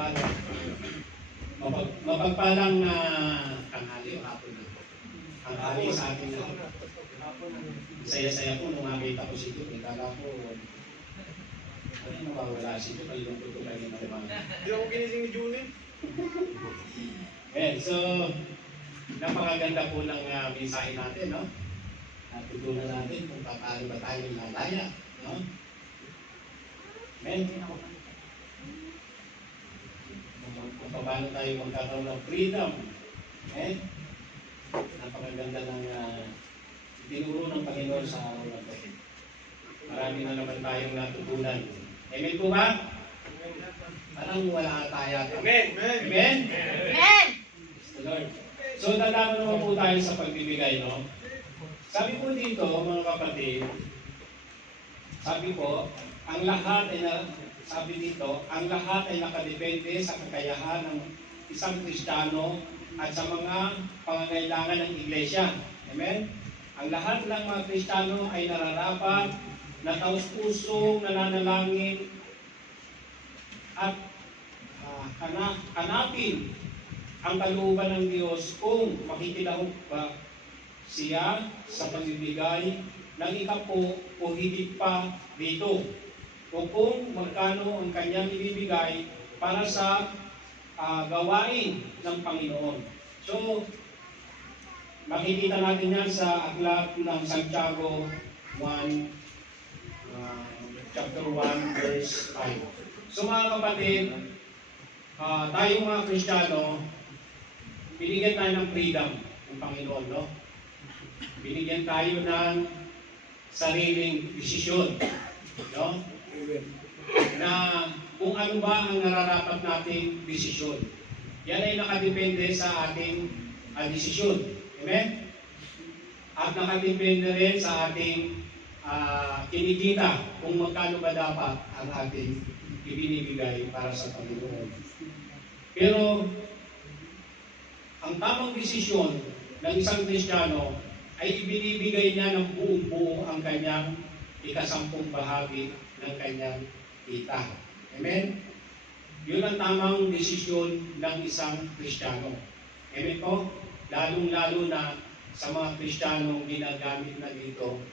mapagpalang. Mapagpalang na tanghali o hapon na. Tanghali sa ating lahat. Saya-saya po nung makita ko si Jude. Kala ko, ano mawawala si Jude? Malilungkot ko kayo na naman. Hindi ako ginising ni June. So, napakaganda po ng mensahe natin, no? Natutunan natin kung paano ba tayo lalaya, no? Amen? Kung paano tayo magkakaroon ng freedom. Amen? Napakaganda ng tinuro ng Panginoon sa araw na ito. Marami na naman tayong natutunan. Amen po ba? Parang wala tayo. Amen! Amen? Amen! Lord. So, nalaman naman po tayo sa pagbibigay, no? Sabi po dito, mga kapatid, sabi po, ang lahat ay sabi dito, ang lahat ay nakadepende sa kakayahan ng isang Kristiyano at sa mga pangangailangan ng iglesia. Amen? Ang lahat ng mga Kristiyano ay nararapat na taus-pusong nananalangin at hanapin ang kalooban ng Diyos kung makikilahok ba siya sa pagbibigay ng ikapo o higit pa dito, o kung magkano ang kanyang ibibigay para sa gawain ng Panginoon. So, makikita natin yan sa aklat ng Santiago 1, chapter 1, verse 5. So mga kapatid, tayong mga Kristiyano, binigyan tayo ng freedom ng Panginoon, no? Binigyan tayo ng sariling desisyon, no? Na kung ano ba ang nararapat nating desisyon. Yan ay nakadepende sa ating desisyon. Amen? At nakadepende rin sa ating kinikita kung magkano ba dapat ang ating ibinibigay para sa Panginoon. Pero ang tamang desisyon ng isang Kristiyano ay ibinibigay niya ng buong-buo ang kanyang ikasampung bahagi ng kanyang kita. Amen? Yun ang tamang desisyon ng isang Kristiyano. Amen po? Lalong-lalo na sa mga Kristiyanong ginagamit na dito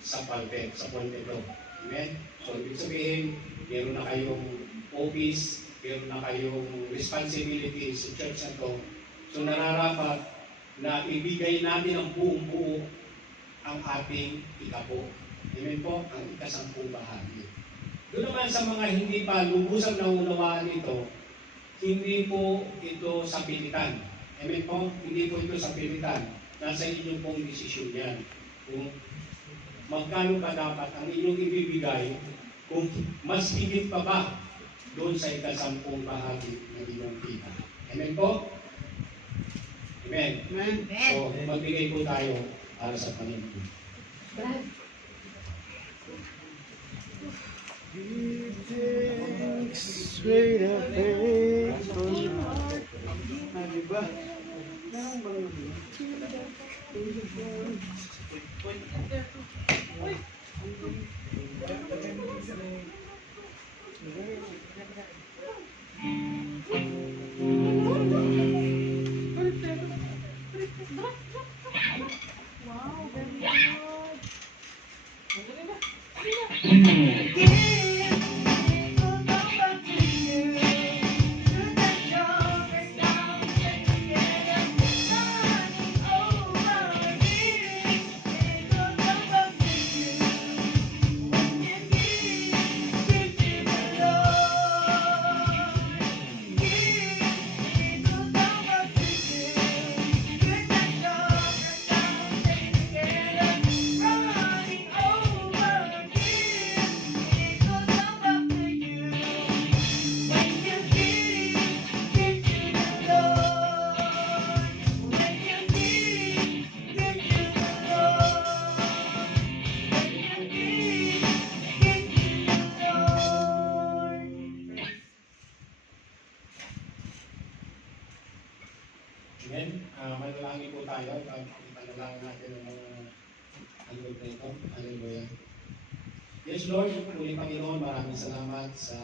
sa pulpit, sa pulpito. Amen? So, ibig sabihin, meron na kayong office, meron na kayong responsibility sa church na to. So, nararapat na ibigay natin ang buong-buo ang ating ikapo. Amen po? Ang ikasampung bahagi. Doon naman sa mga hindi pa lubusang naunawaan ito, hindi po ito sa pilitan. Amen po? Hindi po ito sa pilitan. Nasa inyong pong desisyon yan. Kung magkano ba dapat ang inyong ibibigay, kung mas higit pa ba doon sa ikasampung bahagi ng inyong kita. Amen po? Amen. Amen. So, magbigay po tayo para sa Panginoon. Give thanks straight ahead. Diba? Wow, very good. Amen. Manalangin po tayo. Ipanalangin natin ang mga handog na ito. Hallelujah. Yes, Lord, muli Panginoon, maraming salamat sa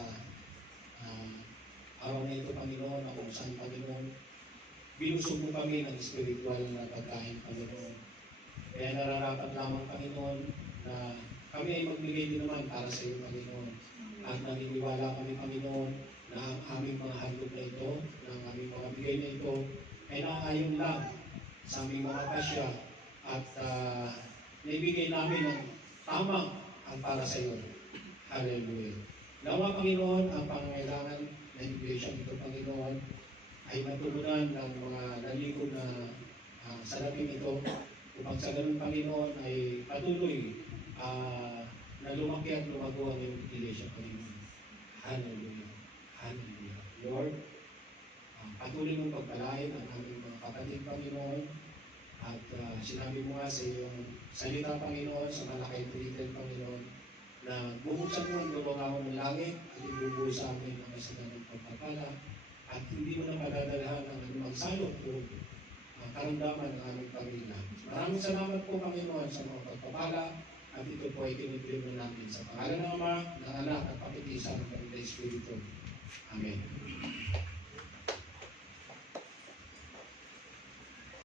araw na ito, Panginoon, na kung saan, Panginoon, binusog mo kami ng spiritual na pagkain, Panginoon. Kaya nararapat lamang, Panginoon, na kami ay magbigay din naman para sa iyo, Panginoon. At naniniwala kami, Panginoon, na ang aming mga handog na ito, na ang aming mga bigay na ito, ay naayon lang sa aming mga pasya at naibigay namin ng tamang ang para sa iyo. Hallelujah. Nawa, Panginoon, ang pangangailangan ng iglesia nito, Panginoon, ay matugunan ng mga nalikod na salapin ito upang sa ganun, Panginoon, ay patuloy na lumaki at lumago ang iyong iglesia, Panginoon. Hallelujah. Hallelujah. Lord, patuloy mong pagpalain ang aming mga kapatid, Panginoon. At sinabi mo nga sa iyong salita, Panginoon, sa Malakay 3:10, Panginoon, na bubuksan mo ang lubangawang ng langit at ibubuo sa amin ang kasaganang pagpapala at hindi mo na madadalhan ang anumang salot o karamdaman ng aming pamilya. Maraming salamat po, Panginoon, sa mga pagpapala at ito po ay kiniklimo namin sa pangalan ng Ama, ng Anak at Pag-iisa ng Espiritu. Amen.